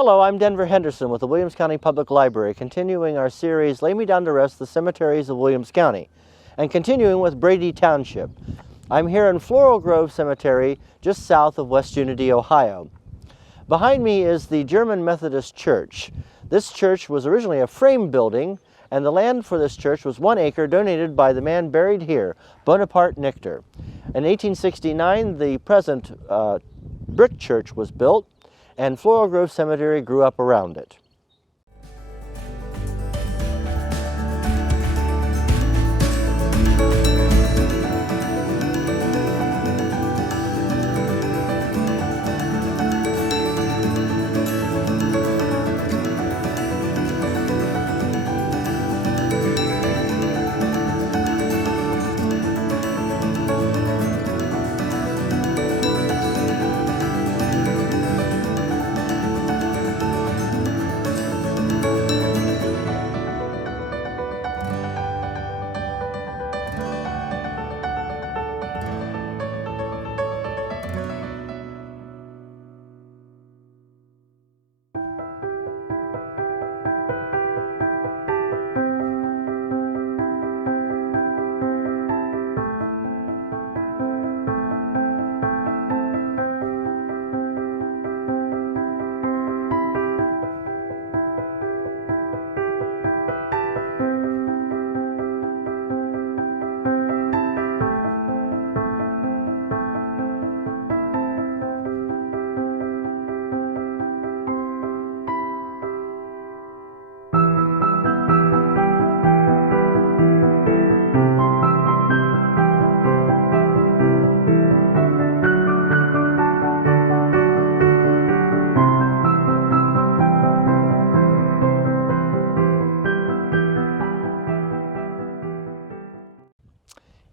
Hello, I'm Denver Henderson with the Williams County Public Library, continuing our series, Lay Me Down to Rest, the Cemeteries of Williams County, and continuing with Brady Township. I'm here in Floral Grove Cemetery, just south of West Unity, Ohio. Behind me is the German Methodist Church. This church was originally a frame building, and the land for this church was 1 acre donated by the man buried here, Bonaparte Nichter. In 1869, the present brick church was built, and Floral Grove Cemetery grew up around it.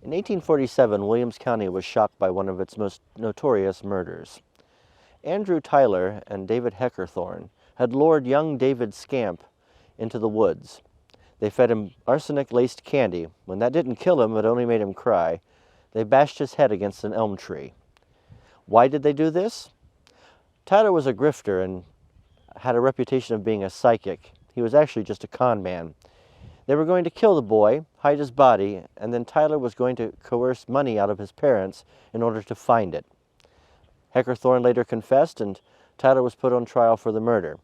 In 1847, Williams County was shocked by one of its most notorious murders. Andrew Tyler and David Heckerthorn had lured young David Scamp into the woods. They fed him arsenic-laced candy. When that didn't kill him, it only made him cry. They bashed his head against an elm tree. Why did they do this? Tyler was a grifter and had a reputation of being a psychic. He was actually just a con man. They were going to kill the boy, hide his body, and then Tyler was going to coerce money out of his parents in order to find it. Heckerthorn later confessed, and Tyler was put on trial for the murder.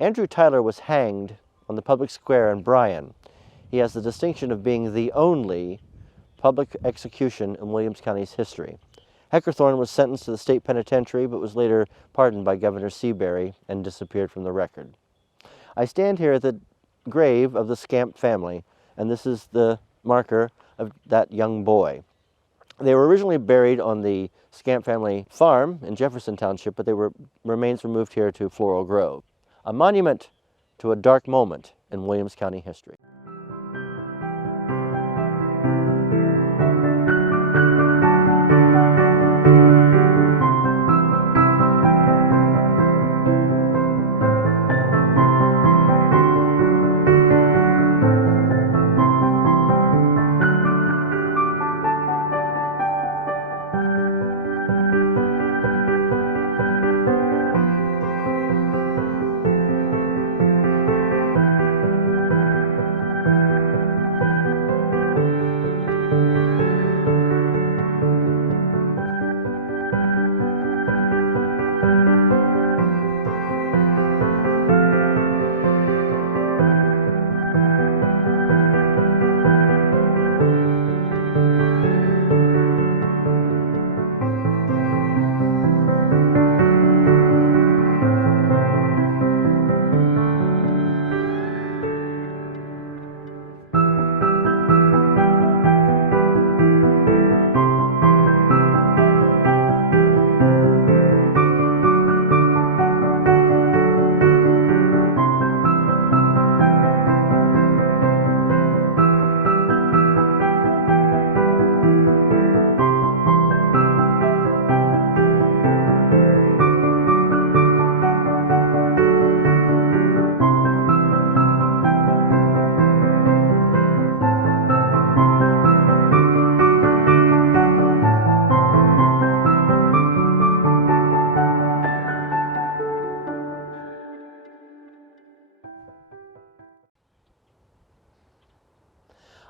Andrew Tyler was hanged on the public square in Bryan. He has the distinction of being the only public execution in Williams County's history. Heckerthorn was sentenced to the state penitentiary, but was later pardoned by Governor Seabury and disappeared from the record. I stand here at the grave of the Scamp family, and this is the marker of that young boy. They were originally buried on the Scamp family farm in Jefferson Township, but their remains were moved here to Floral Grove, a monument to a dark moment in Williams County history.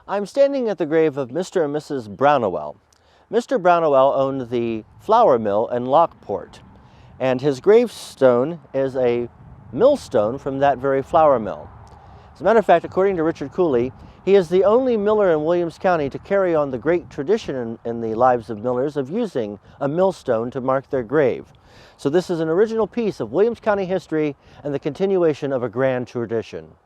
I'm standing at the grave of Mr. and Mrs. Brownowell. Mr. Brownowell owned the flour mill in Lockport, and his gravestone is a millstone from that very flour mill. As a matter of fact, according to Richard Cooley, he is the only miller in Williams County to carry on the great tradition in the lives of millers of using a millstone to mark their grave. So this is an original piece of Williams County history and the continuation of a grand tradition.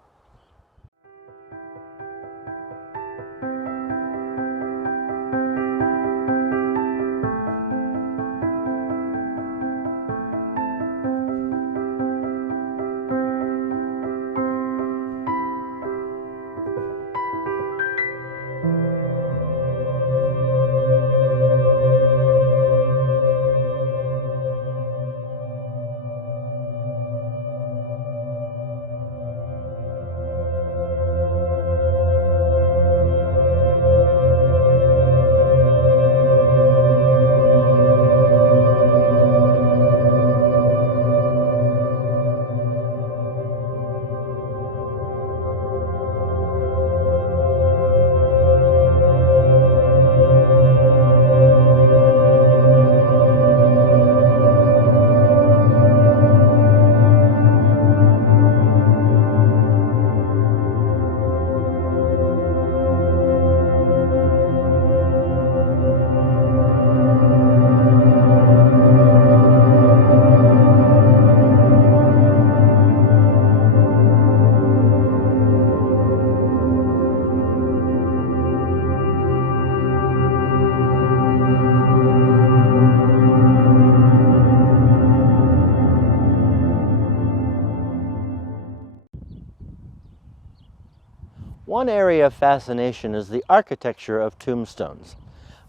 One area of fascination is the architecture of tombstones.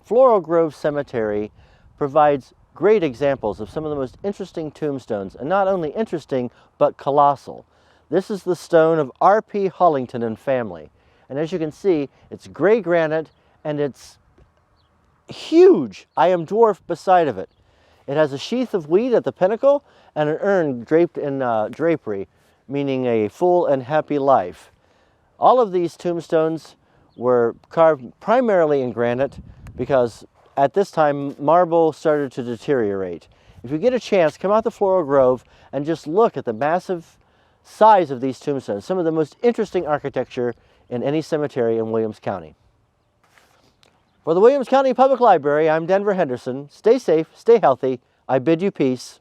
Floral Grove Cemetery provides great examples of some of the most interesting tombstones, and not only interesting, but colossal. This is the stone of R.P. Hollington and family. And as you can see, it's gray granite and it's huge. I am dwarfed beside of it. It has a sheath of wheat at the pinnacle and an urn draped in drapery, meaning a full and happy life. All of these tombstones were carved primarily in granite because at this time marble started to deteriorate. If you get a chance, come out to Floral Grove and just look at the massive size of these tombstones, some of the most interesting architecture in any cemetery in Williams County. For the Williams County Public Library, I'm Denver Henderson. Stay safe, stay healthy. I bid you peace.